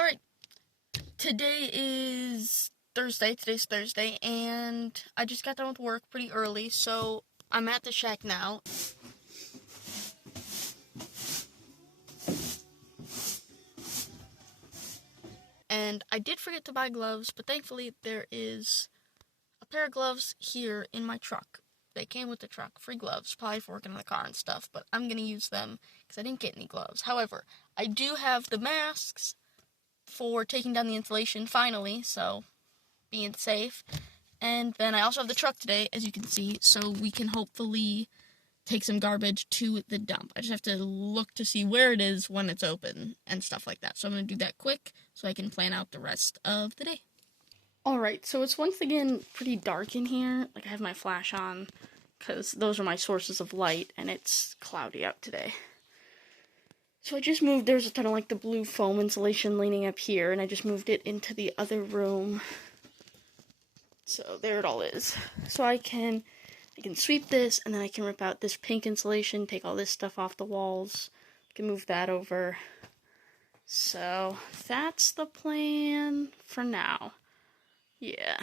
Alright, today's Thursday, and I just got done with work pretty early, so I'm at the shack now. And I did forget to buy gloves, but thankfully there is a pair of gloves here in my truck. They came with the truck, free gloves, probably for working in the car and stuff, but I'm going to use them because I didn't get any gloves. However, I do have the masks for taking down the insulation finally, so being safe. And then I also have the truck today, as you can see, so we can hopefully take some garbage to the dump. I just have to look to see where it is when it's open and stuff like that. So I'm going to do that quick so I can plan out the rest of the day. Alright, so it's once again pretty dark in here. Like, I have my flash on because those are my sources of light, and it's cloudy out today. So I just moved, there's a ton of like the blue foam insulation leaning up here, and I just moved it into the other room. So there it all is. So I can sweep this, and then I can rip out this pink insulation, take all this stuff off the walls. I can move that over. So that's the plan for now. Yeah.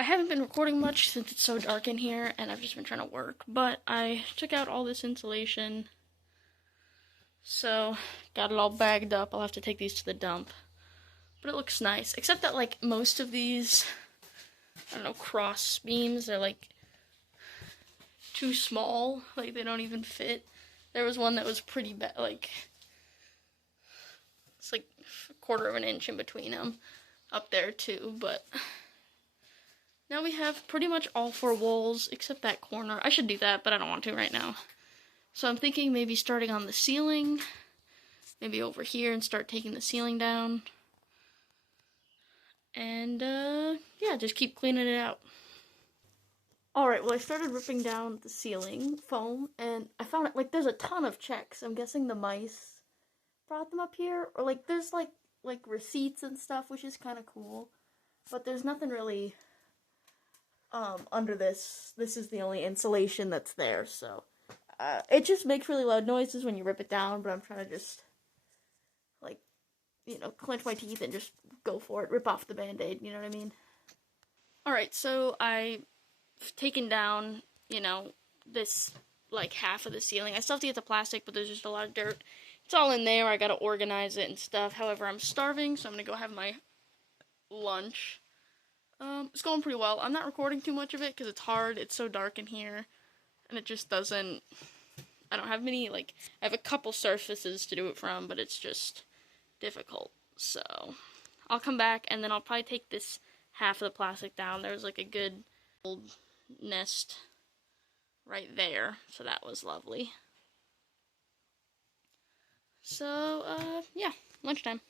I haven't been recording much since it's so dark in here, and I've just been trying to work, but I took out all this insulation, so got it all bagged up. I'll have to take these to the dump, but it looks nice, except that, like, most of these, I don't know, cross beams, they're, like, too small, like, they don't even fit. There was one that was pretty bad, like, it's like a quarter of an inch in between them, up there too, but now we have pretty much all four walls, except that corner. I should do that, but I don't want to right now. So I'm thinking maybe starting on the ceiling, maybe over here, and start taking the ceiling down. And, yeah, just keep cleaning it out. Alright, well, I started ripping down the ceiling foam, and I found it, like, there's a ton of checks. I'm guessing the mice brought them up here, or, like, there's, like receipts and stuff, which is kind of cool. But there's nothing really under this. This is the only insulation that's there, so it just makes really loud noises when you rip it down, but I'm trying to just, like, you know, clench my teeth and just go for it, rip off the band-aid, you know what I mean? Alright, so I've taken down, you know, this, like, half of the ceiling. I still have to get the plastic, but there's just a lot of dirt. It's all in there, I gotta organize it and stuff. However, I'm starving, so I'm gonna go have my lunch. It's going pretty well. I'm not recording too much of it because it's hard. It's so dark in here, and it just doesn't, I don't have many, like, I have a couple surfaces to do it from, but it's just difficult. So I'll come back, and then I'll probably take this half of the plastic down. There's, like, a good old nest right there, so that was lovely. So, yeah. lunchtime.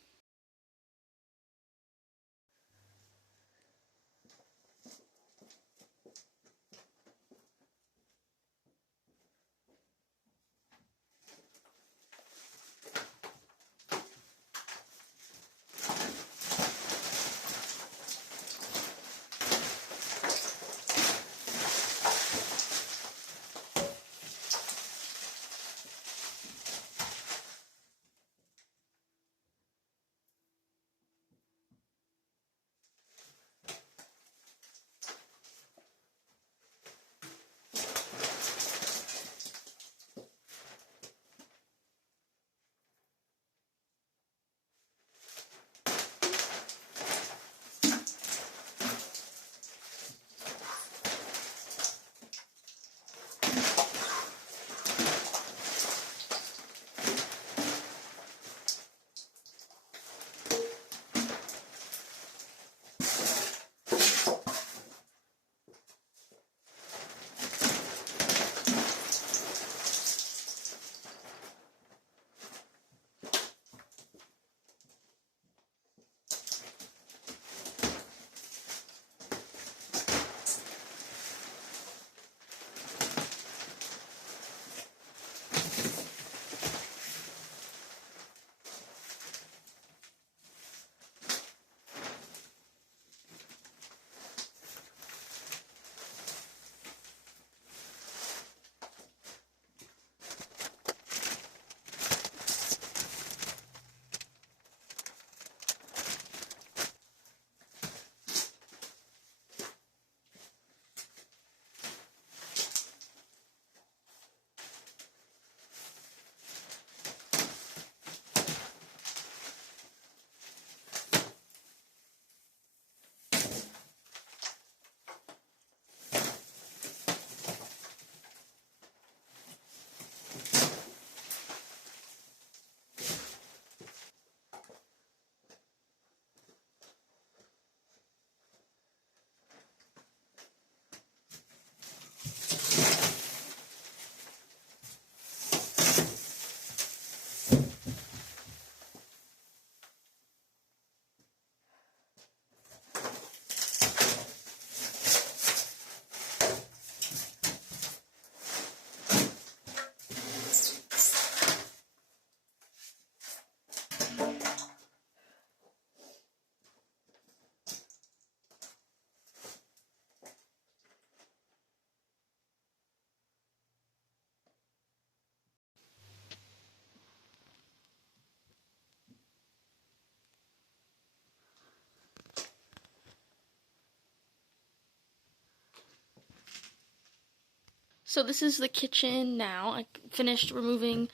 So this is the kitchen now. I finished removing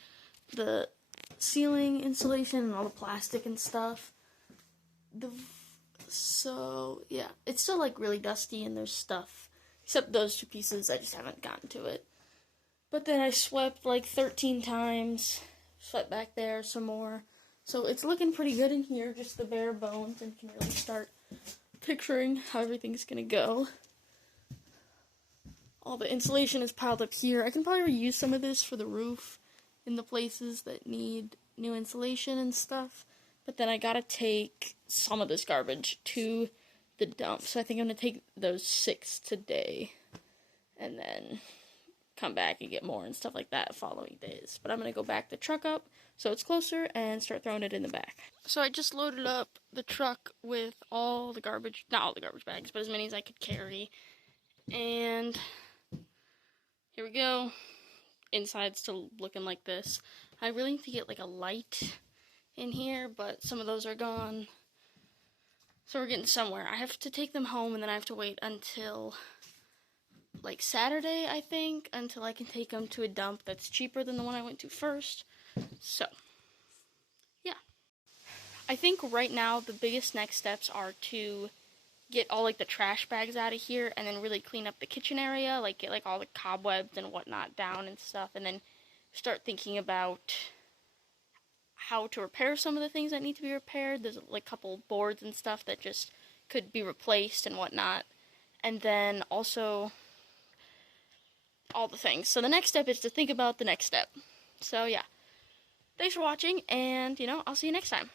the ceiling insulation and all the plastic and stuff. So yeah, it's still like really dusty and there's stuff. Except those two pieces, I just haven't gotten to it. But then I swept like 13 times. Swept back there some more. So it's looking pretty good in here, just the bare bones, and you can really start picturing how everything's gonna go. All the insulation is piled up here. I can probably reuse some of this for the roof in the places that need new insulation and stuff. But then I gotta take some of this garbage to the dump. So I think I'm gonna take those 6 today. And then come back and get more and stuff like that following days. But I'm gonna go back the truck up so it's closer and start throwing it in the back. So I just loaded up the truck with all the garbage, not all the garbage bags, but as many as I could carry. And here we go. Inside's still looking like this. I really need to get like a light in here, but some of those are gone. So we're getting somewhere. I have to take them home and then I have to wait until like Saturday, I think, until I can take them to a dump that's cheaper than the one I went to first. So, yeah. I think right now the biggest next steps are to get all like the trash bags out of here and then really clean up the kitchen area, like get like all the cobwebs and whatnot down and stuff, and then start thinking about how to repair some of the things that need to be repaired. There's like a couple boards and stuff that just could be replaced and whatnot, and then also all the things. So the next step is to think about the next step. So yeah, thanks for watching, and I'll see you next time.